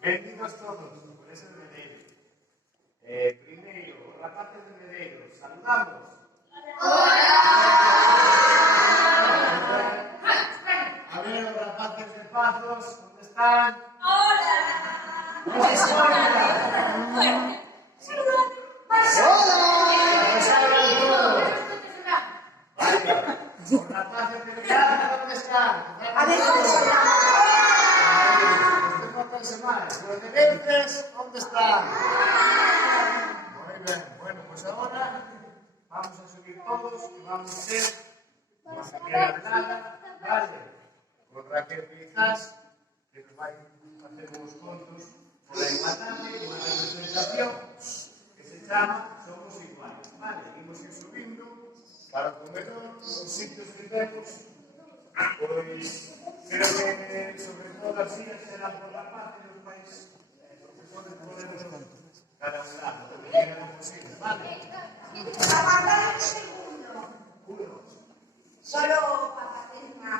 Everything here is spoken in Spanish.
Benvidos todos por ese Medeiro. Primeiro, os rapaces de Medeiro, saludamos. A ver, os rapaces de Pazos, onde están? Hola! Pues hola! Vale, os rapaces de Viana, onde están? Los de Vences, ¿dónde están? Muy bien, bueno, pues ahora vamos a subir todos y vamos a hacer una pequeña velada, ¿vale? Con Raquel Pizás, que nos va a hacer unos contos por la igualdad y una representación que se llama Somos Iguales, ¿vale? Vamos a ir subindo para o comedor, os sitios que temos, pois creo que sobre todo así será por la parte dos países profesores podemos cada un lado, de manera posible, ¿vale? Aguardar un segundo. Uno. Solo para hacer una